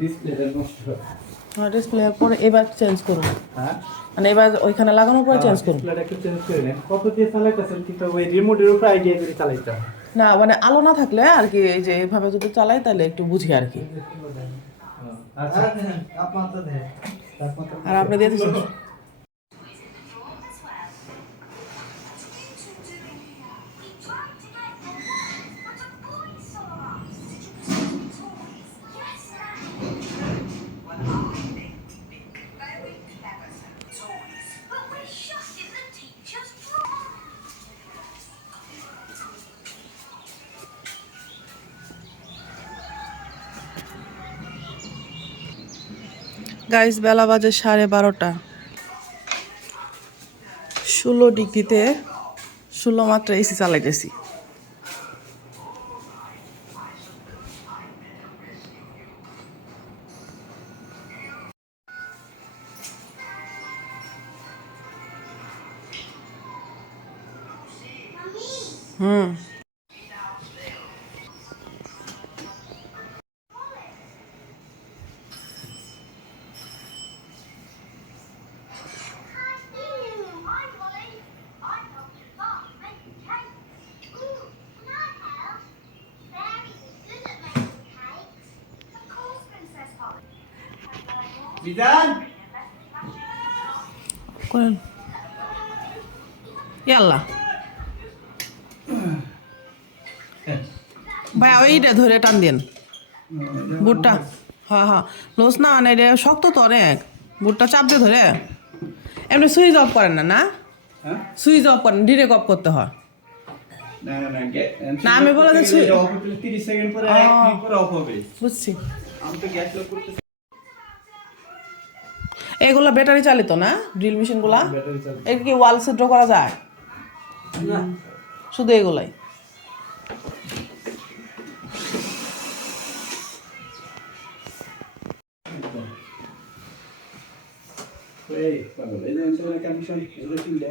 ডিসপ্লেটা নষ্ট হয়। হ্যাঁ ডিসপ্লে পরে এবার চেঞ্জ করুন। হ্যাঁ মানে এবার ওইখানে লাগানোর পরে চেঞ্জ করুন। ডিসপ্লেটা একটু চেঞ্জ করে নেন। কত দিয়ে চালাইতেছেন কিন্তু ওই রিমোটের উপর আইডিয়া করে চালাইতে হয়। না মানে আলো না থাকলে আর কি এই যে এভাবে যদি চালাই তাহলে একটু বুঝি আর কি। আচ্ছা আর আপনি দিয়ে দিচ্ছেন গাইস, বেলা বাজে 12:30। 16 ডিগ্রিতে 16 মাত্রা এসি চালাইতেছি। হুম বিজান করেন ইয়াল্লা ভাই ওইটা ধরে টান দেন বুটটা। হ্যাঁ হ্যাঁ লোস না মানে এটা শক্ত তো অনেক, বুটটা চাপ দিয়ে ধরে। এমনি সুইচ অফ করেন না? না হ্যাঁ সুইচ অফ করেন, ডিরেক্ট অফ করতে হয়। না না না না, আমি বলে যে সুইচ অফ হতে 30 সেকেন্ড পরে এক মিনিট পরে অফ হবে। বুঝছি। আমি তো গ্যাস লক করতেছি। এগুলা ব্যাটারি চালিত না ড্রিল মেশিনগুলা? ব্যাটারি চালিত। এটা কি ওয়াল ছিদ্র করা যায়? না শুধু এগুলাই? এই পাগল এই যে কন্ডিশন এই যে ফিল্ডে